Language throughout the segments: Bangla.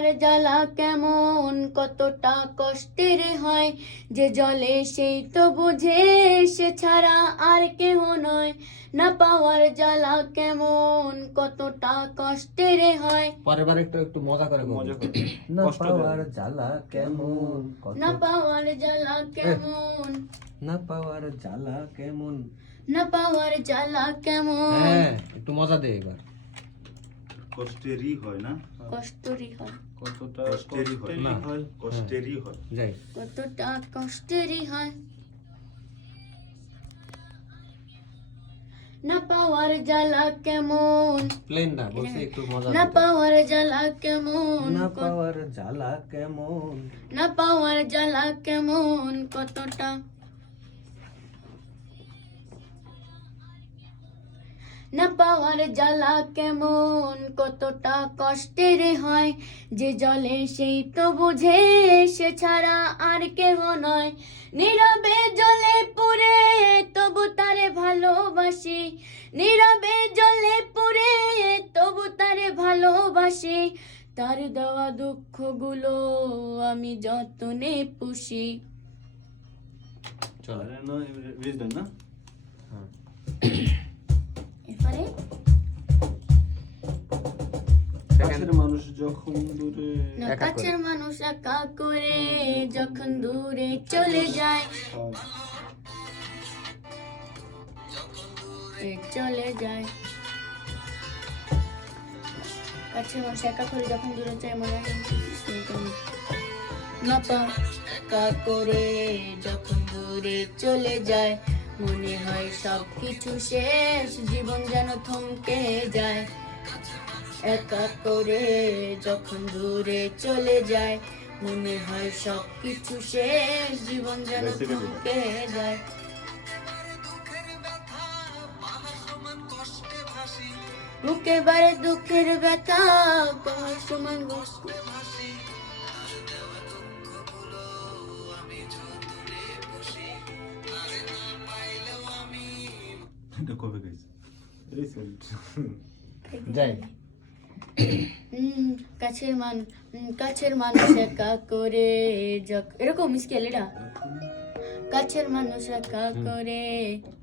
পাওয়ার জ্বালা কেমন কতটা কষ্টের হয়। যে জলে সেই তো বুঝে সে ছাড়া আর কেহ নয়। না পাওয়ার জ্বালা কেমন কতটা কষ্টের হয়। পরের বার একটু একটু মজা করে মজা করে। না পাওয়ার জ্বালা কেমন না পাওয়ার জ্বালা কেমন। না পাওয়ার জ্বালা কেমন। না পাওয়ার জ্বালা কেমন। হ্যাঁ একটু মজা দে এবার। কষ্টেরই হয় না? কষ্টরই হয়। কতটা কষ্টেরই হয় না। কষ্টেরই হয়। যাই। কতটা কষ্টেরই হয়। না পাওয়ার জ্বালা কেমন? প্লেন না বলছি একটু মজা না পাওয়ার জ্বালা কেমন? না পাওয়ার জ্বালা কেমন? না পাওয়ার জ্বালা কেমন? কতটা না পাওয়ার জ্বালা কেমন? কতটা কষ্টের হয় যে জলে সেই তো বুঝে সে ছাড়া আর কেহ নয়। নীরবে জলে পুরে তবু তারে ভালোবাসি। নীরবে জলে পুরে তবু তারে ভালোবাসি। তার দেওয়া দুঃখগুলো আমি যতনে পুষি। চলো। না যখন দূরে না একা করে। কাছের মানুষ একা করে যখন দূরে চলে যায়। চলে যায়। কাছের মানুষ একা করে যখন দূরে যায় মনে হয় একা করে যখন দূরে চলে যায় মনে হয় সব কিছু শেষ জীবন যেন থমকে যায়। একা করে যখন দূরে চলে যায় মনে হয় সব কিছু শেষ জীবন যেন থমকে যায়। বুকে বারে দুঃখের ব্যথা পাহাড় সমান কষ্ট কবে গেছে রিসেন্ট যাই। কাছের মান কাছের মানুষ একা করে এরকম স্কেল এটা? কাছের মানুষ একা করে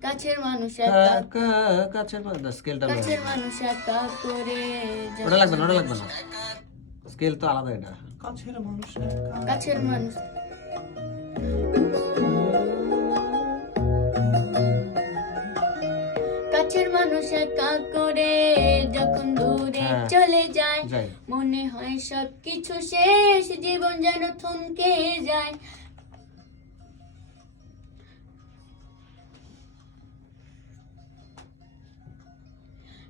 কাছের মানুষ একা কাছের মানুষ স্কেলটা কাছের মানুষ একা করে ওটা লাগবে না ওটা লাগবে না। স্কেল তো আলাদা এটা কাছের মানুষ কাছের মানুষ কাছের মানুষ একা করে যখন দূরে হ্যাঁ। চলে যায় মনে হয় সব কিছু শেষ জীবন যেন থমকে যায়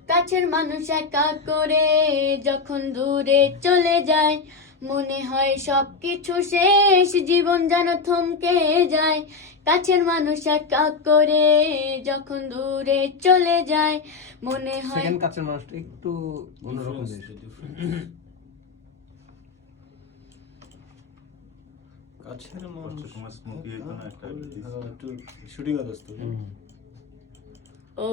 কাছের মানুষ একা করে যখন দূরে চলে যায় মনে হয় সব কিছু শেষ জীবন যেন থমকে যায়। কাছের মানুষ একা করে যখন দূরে চলে যায় মনে হয় কাছের মানুষটা একটু অন্যরকম কাছের মানুষ হ্যাঁ, শুটিং ও